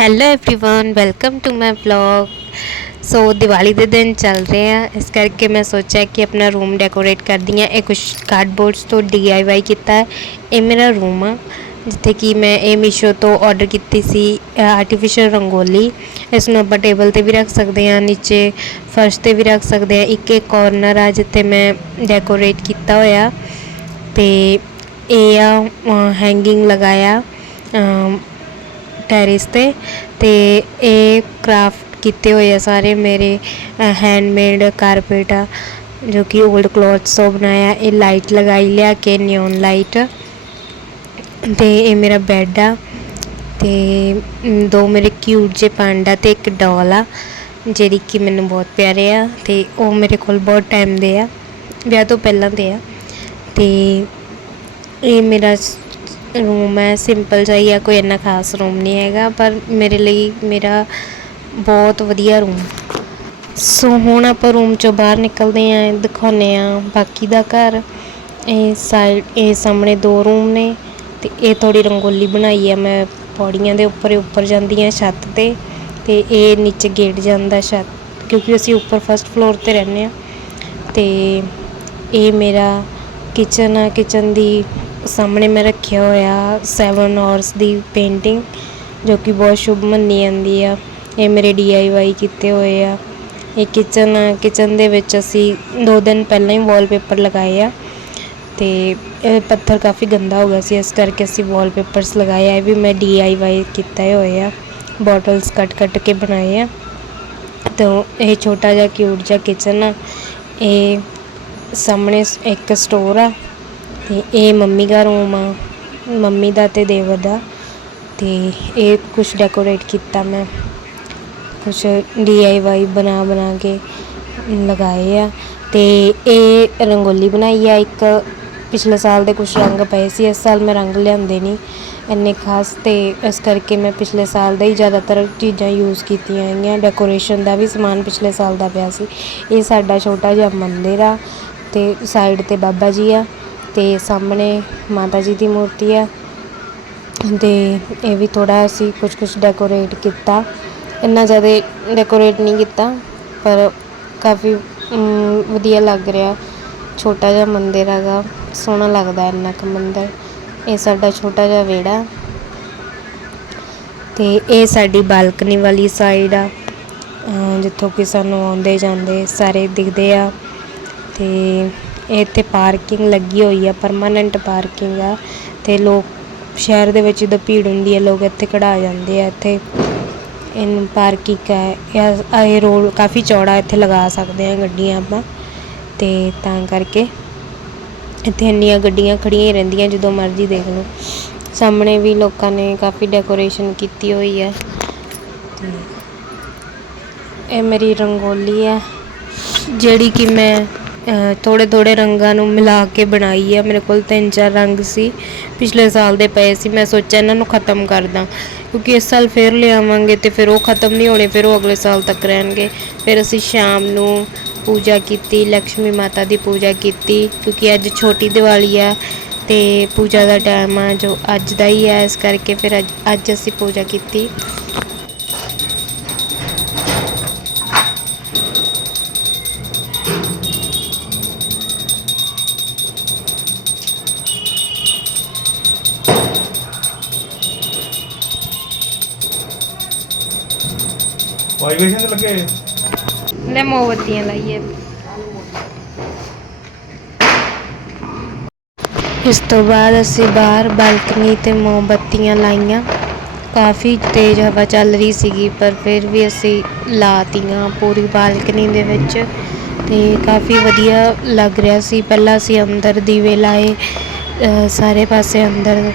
hello everyone welcome to my vlog so Diwali ਦੇ ਦਿਨ ਚੱਲ ਰਹੇ ਆ ਇਸ ਕਰਕੇ ਮੈਂ ਸੋਚਿਆ ਕਿ ਆਪਣਾ ਰੂਮ ਡੈਕੋਰੇਟ ਕਰਦੀ ਆ ਇਹ ਕੁਝ ਕਾਰਡਬੋਰਡਸ ਤੋਂ ਡੀਆਈਵਾਈ ਕੀਤਾ ਹੈ ਇਹ ਮੇਰਾ ਰੂਮ ਆ ਜਿੱਥੇ ਕਿ ਮੈਂ ਇਹ ਮੀਸ਼ੋ ਤੋਂ ਆਰਡਰ ਕੀਤੀ ਸੀ ਆਰਟੀਫੀਸ਼ੀਅਲ ਰੰਗੋਲੀ ਇਸ ਨੂੰ ਆਪਾਂ ਟੇਬਲ ਤੇ ਵੀ ਰੱਖ ਸਕਦੇ ਆ ਨੀਚੇ ਫਰਸ਼ ਤੇ ਵੀ ਰੱਖ ਸਕਦੇ ਆ ਇੱਕ ਇੱਕ ਕਾਰਨਰ ਆ ਜਿੱਥੇ ਮੈਂ ਡੈਕੋਰੇਟ ਕੀਤਾ ਹੋਇਆ ਤੇ ਇਹ ਆ ਹੈਂਗਿੰਗ ਲਗਾਇਆ ਅਮ, ਟੈਰਿਸ ਤੇ ਤੇ ਇਹ ਕਰਾਫਟ ਕੀਤੇ ਹੋਏ ਆ ਸਾਰੇ ਮੇਰੇ ਹੈਂਡਮੇਡ ਕਾਰਪੇਟ ਆ, ਜੋ ਕਿ 올ਡ ਕਲੋਥਸ ਤੋਂ ਬਣਾਇਆ। ਇਹ ਲਾਈਟ ਲਗਾਈ, ਲਿਆ ਕੇ ਨਿਓਨ ਲਾਈਟ ਤੇ ਇਹ ਮੇਰਾ ਬੈੱਡ ਆ। ਤੇ ਦੋ ਮੇਰੇ ਕਿਊਟ ਜੇ ਪਾਂਡਾ ਤੇ ਇੱਕ ਡੋਲ ਆ, ਜਿਹੜੀ ਕਿ ਮੈਨੂੰ ਬਹੁਤ ਪਿਆਰੇ ਆ ਤੇ ਉਹ ਮੇਰੇ ਕੋਲ ਬਹੁਤ ਟਾਈਮ ਦੇ ਆ, ਵਿਆਹ ਤੋਂ ਪਹਿਲਾਂ ਦੇ ਆ। ਤੇ ਇਹ ਮੇਰਾ ਰੂਮ ਹੈ ਸਿੰਪਲ ਜਿਹਾ ਹੀ ਆ ਕੋਈ ਇੰਨਾ ਖਾਸ ਰੂਮ ਨਹੀਂ ਹੈਗਾ, ਪਰ ਮੇਰੇ ਲਈ ਮੇਰਾ ਬਹੁਤ ਵਧੀਆ ਰੂਮ ਸੋ ਹੁਣ ਆਪਾਂ ਰੂਮ ਚੋਂ ਬਾਹਰ ਨਿਕਲਦੇ ਆਂ ਦਿਖਾਉਂਦੇ ਆਂ ਬਾਕੀ ਦਾ ਘਰ। ਇਹ ਸਾਈਡ ਇਹ ਸਾਹਮਣੇ ਦੋ ਰੂਮ ਨੇ ਤੇ ਇਹ ਥੋੜੀ ਰੰਗੋਲੀ ਬਣਾਈ ਆ ਮੈਂ ਪੌੜੀਆਂ ਦੇ ਉੱਪਰ ਉੱਪਰ ਜਾਂਦੀਆਂ ਛੱਤ ਤੇ ਤੇ ਇਹ ਨੀਚੇ ਗੇਟ ਜਾਂਦਾ ਛੱਤ, ਕਿਉਂਕਿ ਅਸੀਂ ਉੱਪਰ ਫਸਟ ਫਲੋਰ ਤੇ ਰਹਿੰਦੇ ਆ ਤੇ ਇਹ ਮੇਰਾ ਕਿਚਨ ਆ ਕਿਚਨ ਦੀ ਸਾਹਮਣੇ ਮੈਂ ਰੱਖਿਆ ਹੋਇਆ 7 ਆਵਰਸ ਦੀ ਪੇਂਟਿੰਗ ਜੋ ਕਿ ਬਹੁਤ ਸ਼ੁਭ ਮੰਨੀ ਜਾਂਦੀ ਆ। ਇਹ ਮੇਰੇ ਡੀਆਈਵਾਈ ਕੀਤੇ ਹੋਏ ਆ। ਇਹ ਕਿਚਨ ਆ ਕਿਚਨ ਦੇ ਵਿੱਚ ਅਸੀਂ ਦੋ ਦਿਨ ਪਹਿਲਾਂ ਹੀ ਵਾਲਪੇਪਰ ਲਗਾਏ ਆ। ਤੇ ਇਹ ਪੱਥਰ ਕਾਫੀ ਗੰਦਾ ਹੋ ਗਿਆ ਸੀ, ਇਸ ਕਰਕੇ ਅਸੀਂ ਵਾਲਪੇਪਰਸ ਲਗਾਏ ਆ। ਇਹ ਵੀ ਮੈਂ ਡੀਆਈਵਾਈ ਕੀਤਾ ਹੋਏ ਆ। ਬੋਟਲਸ ਕੱਟ ਕੱਟ ਕੇ ਬਣਾਏ ਆ। ਤਾਂ ਇਹ ਛੋਟਾ ਜਿਹਾ ਕਿਊਟ ਜਿਹਾ ਕਿਚਨ ਆ। ਇਹ ਸਾਹਮਣੇ ਇੱਕ ਸਟੋਰ ਆ। ਤੇ ਇਹ ਮੰਮੀ ਦਾ ਰੂਮ ਆ ਮੰਮੀ ਦਾ ਤੇ ਦੇਵਰ ਦਾ। ਤੇ ਇਹ ਕੁਝ ਡੈਕੋਰੇਟ ਕੀਤਾ ਮੈਂ। ਕੁਝ ਡੀਆਈਵਾਈ ਬਣਾ ਬਣਾ ਕੇ ਲਗਾਏ ਆ। ਤੇ ਇਹ ਰੰਗੋਲੀ ਬਣਾਈ ਆ। ਇੱਕ ਪਿਛਲੇ ਸਾਲ ਦੇ ਕੁਝ ਰੰਗ ਪਏ ਸੀ। ਇਸ ਸਾਲ ਮੈਂ ਰੰਗ ਲਿਆਂਦੇ ਨਹੀਂ ਇੰਨੇ ਖਾਸ। ਤੇ ਇਸ ਕਰਕੇ ਮੈਂ ਪਿਛਲੇ ਸਾਲ ਦਾ ਹੀ ਜ਼ਿਆਦਾਤਰ ਚੀਜ਼ਾਂ ਯੂਜ਼ ਕੀਤੀਆਂ ਹੈਗੀਆਂ। ਡੈਕੋਰੇਸ਼ਨ ਦਾ ਵੀ ਸਮਾਨ ਪਿਛਲੇ ਸਾਲ ਦਾ ਪਿਆ ਸੀ। ਇਹ ਸਾਡਾ ਛੋਟਾ ਜਿਹਾ ਮੰਦਿਰ ਆ। ਤੇ ਸਾਈਡ ਤੇ ਬਾਬਾ ਜੀ ਆ। ਤੇ ਸਾਹਮਣੇ ਮਾਤਾ ਜੀ ਦੀ ਮੂਰਤੀ ਆ ਤੇ ਇਹ ਵੀ ਥੋੜਾ ਅਸੀਂ ਕੁਝ ਕੁਝ ਡੈਕੋਰੇਟ ਕੀਤਾ। ਇੰਨਾ ਜ਼ਿਆਦਾ ਡੈਕੋਰੇਟ ਨਹੀਂ ਕੀਤਾ, ਪਰ ਕਾਫੀ ਵਧੀਆ ਲੱਗ ਰਿਹਾ। ਛੋਟਾ ਜਿਹਾ ਮੰਦਿਰ ਹੈਗਾ, ਸੋਹਣਾ ਲੱਗਦਾ ਇੰਨਾ ਕੁ ਮੰਦਿਰ। ਇਹ ਸਾਡਾ ਛੋਟਾ ਜਿਹਾ ਵਿਹੜਾ। ਤੇ ਇਹ ਸਾਡੀ ਬਾਲਕਨੀ ਵਾਲੀ ਸਾਈਡ ਆ। ਜਿੱਥੋਂ ਕਿ ਸਾਨੂੰ ਆਉਂਦੇ ਜਾਂਦੇ ਸਾਰੇ ਦਿਖਦੇ ਆ। ਤੇ ਇੱਥੇ ਪਾਰਕਿੰਗ ਲੱਗੀ ਹੋਈ ਆ ਪਰਮਾਨੈਂਟ ਪਾਰਕਿੰਗ ਆ। ਤੇ ਲੋਕ ਸ਼ਹਿਰ ਦੇ ਵਿੱਚ ਜਦੋਂ ਭੀੜ ਹੁੰਦੀ ਹੈ ਲੋਕ ਇੱਥੇ ਕਢਾ ਜਾਂਦੇ ਆ, ਇੱਥੇ ਇਹਨੂੰ ਪਾਰਕਿੰਗ ਹੈ ਇਹ ਰੋਡ ਕਾਫੀ ਚੌੜਾ ਇੱਥੇ ਲਗਾ ਸਕਦੇ ਆ ਗੱਡੀਆਂ ਆਪਾਂ। ਤੇ ਤਾਂ ਕਰਕੇ ਇੱਥੇ ਇੰਨੀਆਂ ਗੱਡੀਆਂ ਖੜੀਆਂ ਹੀ ਰਹਿੰਦੀਆਂ, ਜਦੋਂ ਮਰਜ਼ੀ ਦੇਖ ਲਓ। ਸਾਹਮਣੇ ਵੀ ਲੋਕਾਂ ਨੇ ਕਾਫੀ ਡੈਕੋਰੇਸ਼ਨ ਕੀਤੀ ਹੋਈ ਹੈ ਇਹ ਮੇਰੀ ਰੰਗੋਲੀ ਹੈ ਜਿਹੜੀ ਕਿ ਮੈਂ ਥੋੜੇ ਥੋੜੇ ਰੰਗਾਂ ਨੂੰ ਮਿਲਾ ਕੇ ਬਣਾਈ ਆ। ਮੇਰੇ ਕੋਲ ਤਿੰਨ ਚਾਰ ਰੰਗ ਸੀ। ਪਿਛਲੇ ਸਾਲ ਦੇ ਪਏ ਸੀ। ਮੈਂ ਸੋਚਿਆ ਇਹਨਾਂ ਨੂੰ ਖਤਮ ਕਰਦਾਂ ਕਿਉਂਕਿ ਇਸ ਸਾਲ ਫੇਰ ਲਿਆਵਾਂਗੇ ਤੇ ਫਿਰ ਉਹ ਖਤਮ ਨਹੀਂ ਹੋਣੇ, ਫਿਰ ਉਹ ਅਗਲੇ ਸਾਲ ਤੱਕ ਰਹਿਣਗੇ। ਫਿਰ ਅਸੀਂ ਸ਼ਾਮ ਨੂੰ ਪੂਜਾ ਕੀਤੀ ਲక్ష్ਮੀ ਮਾਤਾ ਦੀ ਪੂਜਾ ਕੀਤੀ। ਕਿਉਂਕਿ ਅੱਜ ਛੋਟੀ ਦੀਵਾਲੀ ਆ ਤੇ ਪੂਜਾ ਦਾ ਟਾਈਮ ਆ, ਜੋ ਅੱਜ ਦਾ ਹੀ ਹੈ ਇਸ ਕਰਕੇ ਫਿਰ ਅੱਜ ਅੱਜ ਅਸੀਂ ਪੂਜਾ ਕੀਤੀ। ਵਾਈਬ੍ਰੇਸ਼ਨ ਤੇ ਲੱਗੇ ਲੈ ਮੋਮਬੱਤੀਆਂ ਲਾਈਏ। ਇਸ ਤੋਂ ਬਾਅਦ ਅਸੀਂ ਬਾਹਰ ਬਾਲਕਨੀ ਤੇ ਮੋਮਬੱਤੀਆਂ ਲਾਈਆਂ। ਕਾਫੀ ਤੇਜ਼ ਹਵਾ ਚੱਲ ਰਹੀ ਸੀਗੀ, ਪਰ ਫਿਰ ਵੀ ਅਸੀਂ ਲਾਤੀਆਂ ਪੂਰੀ ਬਾਲਕਨੀ ਦੇ ਵਿੱਚ ਤੇ ਕਾਫੀ ਵਧੀਆ ਲੱਗ ਰਿਹਾ ਸੀ। ਪਹਿਲਾਂ ਅਸੀਂ ਅੰਦਰ ਦੀਵੇ ਲਾਏ ਸਾਰੇ ਪਾਸੇ ਅੰਦਰ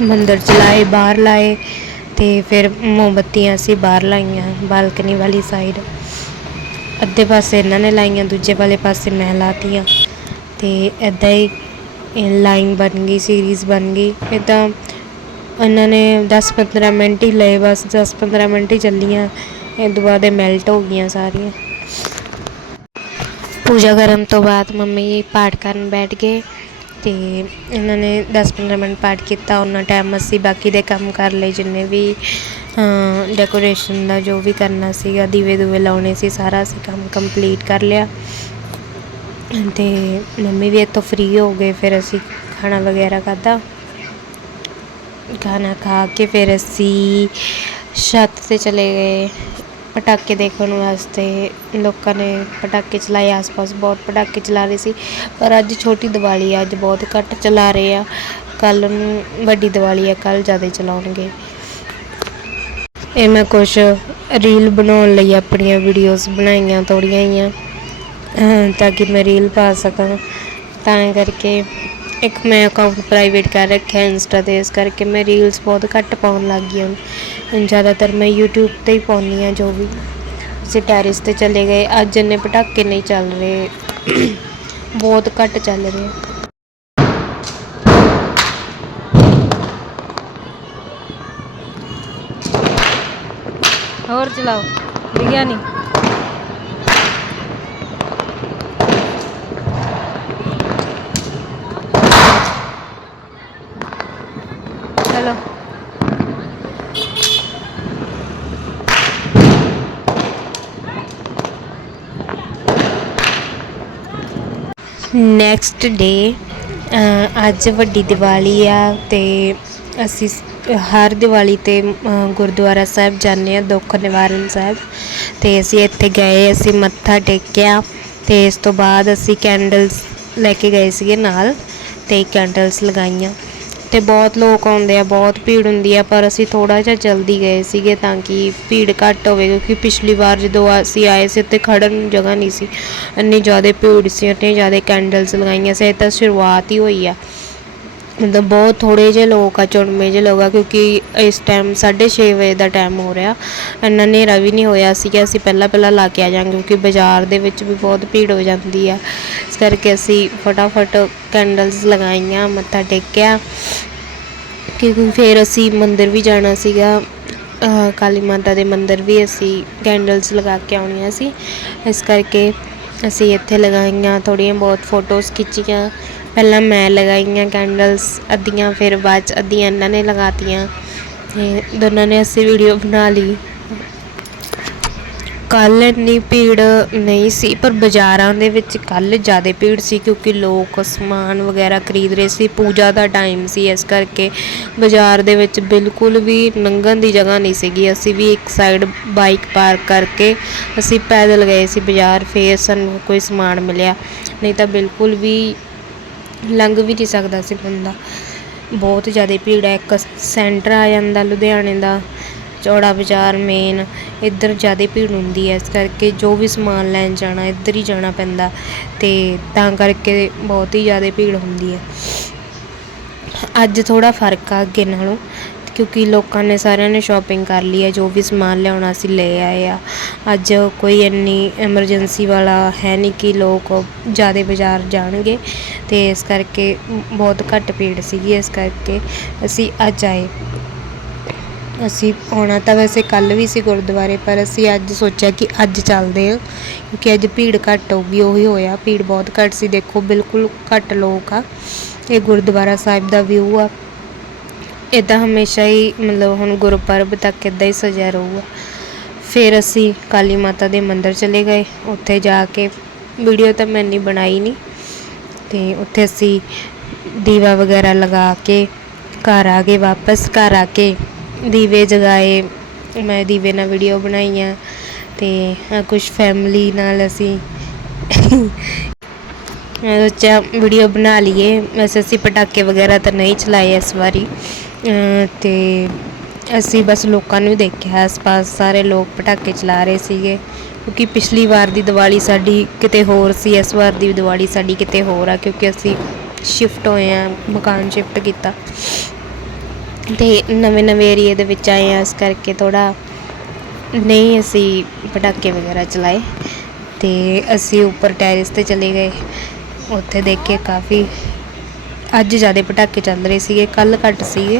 ਮੰਦਰ ਚ ਲਾਏ ਬਾਹਰ ਲਾਏ। ਅਤੇ ਫਿਰ ਮੋਮਬੱਤੀਆਂ ਅਸੀਂ ਬਾਹਰ ਲਾਈਆਂ, ਬਾਲਕਨੀ ਵਾਲੀ ਸਾਈਡ ਅੱਧੇ ਪਾਸੇ ਇਹਨਾਂ ਨੇ ਲਾਈਆਂ, ਦੂਜੇ ਵਾਲੇ ਪਾਸੇ ਮੈਂ ਲਾਤੀਆਂ। ਅਤੇ ਇੱਦਾਂ ਹੀ ਲਾਈਨ ਬਣ ਗਈ ਸੀਰੀਜ਼ ਬਣ ਗਈ। ਇੱਦਾਂ ਇਹਨਾਂ ਨੇ 10-15 ਮਿੰਟ ਹੀ ਲਏ, ਬਸ 10-15 ਮਿੰਟ ਹੀ ਚੱਲੀਆਂ। ਇਹ ਤੋਂ ਬਾਅਦ ਇਹ ਮੈਲਟ ਹੋ ਗਈਆਂ ਸਾਰੀਆਂ। ਪੂਜਾ ਕਰਨ ਤੋਂ ਬਾਅਦ ਮੰਮੀ ਪਾਠ ਕਰਨ ਬੈਠ ਗਏ। ਅਤੇ ਇਹਨਾਂ ਨੇ 10-15 ਮਿੰਟ ਪਾਠ ਕੀਤਾ, ਉਹਨਾਂ ਟਾਈਮ ਅਸੀਂ ਬਾਕੀ ਦੇ ਕੰਮ ਕਰ ਲਏ, ਜਿੰਨੇ ਵੀ ਡੈਕੋਰੇਸ਼ਨ ਦਾ ਜੋ ਵੀ ਕਰਨਾ ਸੀਗਾ ਦੀਵੇ ਦੂਵੇ ਲਾਉਣੇ ਸੀ, ਸਾਰਾ ਅਸੀਂ ਕੰਮ ਕੰਪਲੀਟ ਕਰ ਲਿਆ। ਅਤੇ ਮੰਮੀ ਵੀ ਇੱਥੋਂ ਫ੍ਰੀ ਹੋ ਗਏ, ਫਿਰ ਅਸੀਂ ਖਾਣਾ ਵਗੈਰਾ ਖਾਧਾ। ਖਾਣਾ ਖਾ ਕੇ ਫਿਰ ਅਸੀਂ ਛੱਤ ਤੇ ਚਲੇ ਗਏ। ਪਟਾਕੇ ਦੇਖਣ ਵਾਸਤੇ ਲੋਕਾਂ ਨੇ ਪਟਾਕੇ ਚਲਾਏ, ਆਸ-ਪਾਸ ਬਹੁਤ ਪਟਾਕੇ ਚਲਾ ਰਹੇ ਸੀ। ਪਰ ਅੱਜ ਛੋਟੀ ਦੀਵਾਲੀ ਆ, ਅੱਜ ਬਹੁਤ ਘੱਟ ਚਲਾ ਰਹੇ ਆ। ਕੱਲ ਨੂੰ ਵੱਡੀ ਦੀਵਾਲੀ ਆ ਕੱਲ ਜ਼ਿਆਦਾ ਚਲਾਉਣਗੇ। ਇਹ ਮੈਂ ਕੁਛ ਰੀਲ ਬਣਾਉਣ ਲਈ ਆਪਣੀਆਂ ਵੀਡੀਓਜ਼ ਬਣਾਈਆਂ ਥੋੜ੍ਹੀਆਂ ਹੀ ਆ ਤਾਂ ਕਿ ਮੈਂ ਰੀਲ ਪਾ ਸਕਾਂ। ਤਾਂ ਕਰਕੇ ਇੱਕ ਮੈਂ ਅਕਾਊਂਟ ਪ੍ਰਾਈਵੇਟ ਕਰ ਰੱਖਿਆ ਇੰਸਟਾ ਤੇ, ਇਸ ਕਰਕੇ ਮੈਂ ਰੀਲਸ ਬਹੁਤ ਘੱਟ ਪਾਉਣ ਲੱਗ ਗਈ ਹੁਣ ਜ਼ਿਆਦਾਤਰ ਮੈਂ YouTube ਤੇ ਹੀ ਪਾਉਂਦੀ ਹਾਂ ਜੋ ਵੀ। ਅਸੀਂ ਟੈਰਿਸ ਤੇ ਚਲੇ ਗਏ, ਅੱਜ ਇੰਨੇ ਪਟਾਕੇ ਨਹੀਂ ਚੱਲ ਰਹੇ। ਬਹੁਤ ਘੱਟ ਚੱਲ ਰਹੇ। ਹੋਰ ਚਲਾਓ ਵਿਗਿਆ ਨਹੀਂ ਚਲੋ ਨੈਕਸਟ ਡੇ ਅੱਜ ਵੱਡੀ ਦੀਵਾਲੀ ਆ ਤੇ ਅਸੀਂ ਹਰ ਦੀਵਾਲੀ ਤੇ ਗੁਰਦੁਆਰਾ ਸਾਹਿਬ ਜਾਂਦੇ ਆ ਦੁੱਖ ਨਿਵਾਰਨ ਸਾਹਿਬ। ਤੇ ਅਸੀਂ ਇੱਥੇ ਗਏ, ਅਸੀਂ ਮੱਥਾ ਟੇਕਿਆ ਤੇ ਇਸ ਤੋਂ ਬਾਅਦ ਅਸੀਂ ਕੈਂਡਲਸ ਲੈ ਕੇ ਗਏ ਸੀਗੇ ਨਾਲ ਤੇ ਕੈਂਡਲਸ ਲਗਾਈਆਂ। ਤੇ ਬਹੁਤ ਲੋਕ ਆਉਂਦੇ ਆ, ਬਹੁਤ ਭੀੜ ਹੁੰਦੀ ਆ, ਪਰ ਅਸੀਂ ਥੋੜਾ ਜਿਹਾ ਜਲਦੀ ਗਏ ਸੀਗੇ ਤਾਂ ਕਿ ਭੀੜ ਘੱਟ ਹੋਵੇ, ਕਿਉਂਕਿ ਪਿਛਲੀ ਵਾਰ ਜਦੋਂ ਅਸੀਂ ਆਏ ਸੀ ਉੱਥੇ ਖੜਨ ਨੂੰ ਜਗ੍ਹਾ ਨਹੀਂ ਸੀ। ਇੰਨੀ ਜ਼ਿਆਦਾ ਭੀੜ ਸੀ, ਇੰਨੇ ਜ਼ਿਆਦਾ ਕੈਂਡਲਸ ਲਗਾਈਆਂ ਸੀ ਇਹ ਤਾਂ ਸ਼ੁਰੂਆਤ ਹੀ ਹੋਈ ਆ। ਮਤਲਬ ਬਹੁਤ ਥੋੜੇ ਜਿਹੇ ਲੋਕ ਆ, ਚੁਣਵੇਂ ਜਿਹੇ ਲੋਕ ਆ, ਕਿਉਂਕਿ ਇਸ ਟਾਈਮ 6:30 ਵਜੇ ਦਾ ਟਾਈਮ ਹੋ ਰਿਹਾ। ਇੰਨਾ ਹਨੇਰਾ ਵੀ ਨਹੀਂ ਹੋਇਆ ਸੀ ਕਿ ਅਸੀਂ ਪਹਿਲਾਂ ਪਹਿਲਾਂ ਲਾ ਕੇ ਆ ਜਾਾਂਗੇ, ਕਿਉਂਕਿ ਬਾਜ਼ਾਰ ਦੇ ਵਿੱਚ ਵੀ ਬਹੁਤ ਭੀੜ ਹੋ ਜਾਂਦੀ ਆ। ਇਸ ਕਰਕੇ ਅਸੀਂ ਫਟਾਫਟ ਕੈਂਡਲਸ ਲਗਾਈਆਂ, ਮੱਥਾ ਟੇਕਿਆ। ਕਿਉਂਕਿ ਫਿਰ ਅਸੀਂ ਮੰਦਿਰ ਵੀ ਜਾਣਾ ਸੀਗਾ। ਕਾਲੀ ਮਾਤਾ ਦੇ ਮੰਦਿਰ ਵੀ ਅਸੀਂ ਕੈਂਡਲਸ ਲਗਾ ਕੇ ਆਉਣੀਆਂ ਸੀ। ਇਸ ਕਰਕੇ ਅਸੀਂ ਇੱਥੇ ਲਗਾਈਆਂ, ਥੋੜ੍ਹੀਆਂ ਬਹੁਤ ਫੋਟੋਜ਼ ਖਿੱਚੀਆਂ। ਪਹਿਲਾਂ ਮੈਂ ਲਗਾਈਆਂ ਕੈਂਡਲਸ ਅੱਧੀਆਂ, ਫਿਰ ਬਾਅਦ 'ਚ ਅੱਧੀਆਂ ਇਹਨਾਂ ਨੇ ਲਗਾਤੀਆਂ ਤੇ ਦੋਨਾਂ ਨੇ ਅਸੀਂ ਵੀਡੀਓ ਬਣਾ ਲਈ। ਕੱਲ ਇੰਨੀ ਭੀੜ ਨਹੀਂ ਸੀ, ਪਰ ਬਾਜ਼ਾਰਾਂ ਦੇ ਵਿੱਚ ਕੱਲ ਜ਼ਿਆਦਾ ਭੀੜ ਸੀ ਕਿਉਂਕਿ ਲੋਕ ਸਮਾਨ ਵਗੈਰਾ ਖਰੀਦ ਰਹੇ ਸੀ। ਪੂਜਾ ਦਾ ਟਾਈਮ ਸੀ, ਇਸ ਕਰਕੇ ਬਾਜ਼ਾਰ ਦੇ ਵਿੱਚ ਬਿਲਕੁਲ ਵੀ ਲੰਘਣ ਦੀ ਜਗ੍ਹਾ ਨਹੀਂ ਸੀਗੀ। ਅਸੀਂ ਵੀ ਇੱਕ ਸਾਈਡ ਬਾਈਕ ਪਾਰਕ ਕਰਕੇ ਅਸੀਂ ਪੈਦਲ ਗਏ ਸੀ ਬਾਜ਼ਾਰ, ਫੇਰ ਸਾਨੂੰ ਕੋਈ ਸਮਾਨ ਮਿਲਿਆ। ਨਹੀਂ ਤਾਂ ਬਿਲਕੁਲ ਵੀ ਲੰਘ ਵੀ ਨਹੀਂ ਸਕਦਾ ਸੀ ਬੰਦਾ। ਬਹੁਤ ਜ਼ਿਆਦਾ ਭੀੜ ਹੈ। ਇੱਕ ਸੈਂਟਰ ਆ ਜਾਂਦਾ ਲੁਧਿਆਣੇ ਦਾ, ਚੌੜਾ ਬਾਜ਼ਾਰ ਮੇਨ ਇੱਧਰ ਜ਼ਿਆਦਾ ਭੀੜ ਹੁੰਦੀ ਹੈ। ਇਸ ਕਰਕੇ ਜੋ ਵੀ ਸਮਾਨ ਲੈਣ ਜਾਣਾ, ਇੱਧਰ ਹੀ ਜਾਣਾ ਪੈਂਦਾ। ਅਤੇ ਤਾਂ ਕਰਕੇ ਬਹੁਤ ਹੀ ਜ਼ਿਆਦਾ ਭੀੜ ਹੁੰਦੀ ਹੈ। ਅੱਜ ਥੋੜ੍ਹਾ ਫ਼ਰਕ ਆ ਅੱਗੇ ਨਾਲੋਂ। ਕਿਉਂਕਿ ਲੋਕਾਂ ਨੇ ਸਾਰਿਆਂ ਨੇ ਸ਼ਾਪਿੰਗ ਕਰ ਲਈ ਹੈ, ਜੋ ਵੀ ਸਮਾਨ ਲਿਆਉਣਾ ਸੀ ਲੈ ਆਏ ਆ। ਅੱਜ ਕੋਈ ਇੰਨੀ ਐਮਰਜੈਂਸੀ ਵਾਲਾ ਹੈ ਨਹੀਂ ਕਿ ਲੋਕ ਜ਼ਿਆਦਾ ਬਾਜ਼ਾਰ ਜਾਣਗੇ ਅਤੇ ਇਸ ਕਰਕੇ ਬਹੁਤ ਘੱਟ ਭੀੜ ਸੀਗੀ, ਇਸ ਕਰਕੇ ਅਸੀਂ ਅੱਜ ਆਏ। ਅਸੀਂ ਆਉਣਾ ਤਾਂ ਵੈਸੇ ਕੱਲ ਵੀ ਸੀ ਗੁਰਦੁਆਰੇ, ਪਰ ਅਸੀਂ ਅੱਜ ਸੋਚਿਆ ਕਿ ਅੱਜ ਚੱਲਦੇ ਹਾਂ, ਕਿਉਂਕਿ ਅੱਜ ਭੀੜ ਘੱਟ ਹੋਊਗੀ, ਉਹੀ ਹੋਇਆ। ਭੀੜ ਬਹੁਤ ਘੱਟ ਸੀ, ਦੇਖੋ ਬਿਲਕੁਲ ਘੱਟ ਲੋਕ ਆ। ਇਹ ਗੁਰਦੁਆਰਾ ਸਾਹਿਬ ਦਾ ਵਿਊ ਆ। ਇਦਾਂ ਹਮੇਸ਼ਾ ਹੀ ਮਤਲਬ ਹੁਣ ਗੁਰਪੁਰਬ ਤੱਕ ਇਦਾਂ ਹੀ ਸਜਿਆ ਰਹੂਗਾ। ਫਿਰ ਅਸੀਂ ਕਾਲੀ ਮਾਤਾ ਦੇ ਮੰਦਿਰ ਚਲੇ ਗਏ। ਉੱਥੇ ਜਾ ਕੇ ਵੀਡੀਓ ਤਾਂ ਮੈਂ ਨਹੀਂ ਬਣਾਈ ਨਹੀਂ। ਤੇ ਉੱਥੇ ਅਸੀਂ ਦੀਵਾ ਵਗੈਰਾ ਲਗਾ ਕੇ ਘਰ ਆ ਗਏ, ਵਾਪਸ ਘਰ ਆ ਕੇ ਦੀਵੇ ਜਗਾਏ। ਮੈਂ ਦੀਵੇ ਨਾਲ ਵੀਡੀਓ ਬਣਾਈਆਂ ਤੇ ਕੁਝ ਫੈਮਿਲੀ ਨਾਲ ਅਸੀਂ ਮੈਂ ਸੋਚਿਆ ਵੀਡੀਓ ਬਣਾ ਲਈਏ। ਵੈਸੇ ਅਸੀਂ ਪਟਾਕੇ ਵਗੈਰਾ ਤਾਂ ਨਹੀਂ ਚਲਾਏ ਇਸ ਵਾਰੀ। ਤੇ ਅਸੀਂ ਬਸ ਲੋਕਾਂ ਨੂੰ ਦੇਖਿਆ, ਆਸ-ਪਾਸ ਸਾਰੇ ਲੋਕ ਪਟਾਕੇ ਚਲਾ ਰਹੇ ਸੀਗੇ, ਕਿਉਂਕਿ ਪਿਛਲੀ ਵਾਰ ਦੀ ਦੀਵਾਲੀ ਸਾਡੀ ਕਿਤੇ ਹੋਰ ਸੀ, ਇਸ ਵਾਰ ਦੀ ਦੀਵਾਲੀ ਸਾਡੀ ਕਿਤੇ ਹੋਰ ਆ, ਕਿਉਂਕਿ ਅਸੀਂ ਸ਼ਿਫਟ ਹੋਏ ਆ, ਮਕਾਨ ਸ਼ਿਫਟ ਕੀਤਾ। ਤੇ ਨਵੇਂ ਨਵੇਂ ਏਰੀਏ ਦੇ ਵਿੱਚ ਆਏ ਆ, ਇਸ ਕਰਕੇ ਥੋੜਾ ਨਹੀਂ ਅਸੀਂ ਪਟਾਕੇ ਵਗੈਰਾ ਚਲਾਏ। ਤੇ ਅਸੀਂ ਉੱਪਰ ਟੈਰਿਸ ਤੇ ਚਲੇ ਗਏ, ਉੱਥੇ ਦੇਖੇ ਕਾਫੀ, ਅੱਜ ਜ਼ਿਆਦਾ ਪਟਾਕੇ ਚੱਲ ਰਹੇ ਸੀਗੇ ਕੱਲ ਘੱਟ ਸੀਗੇ।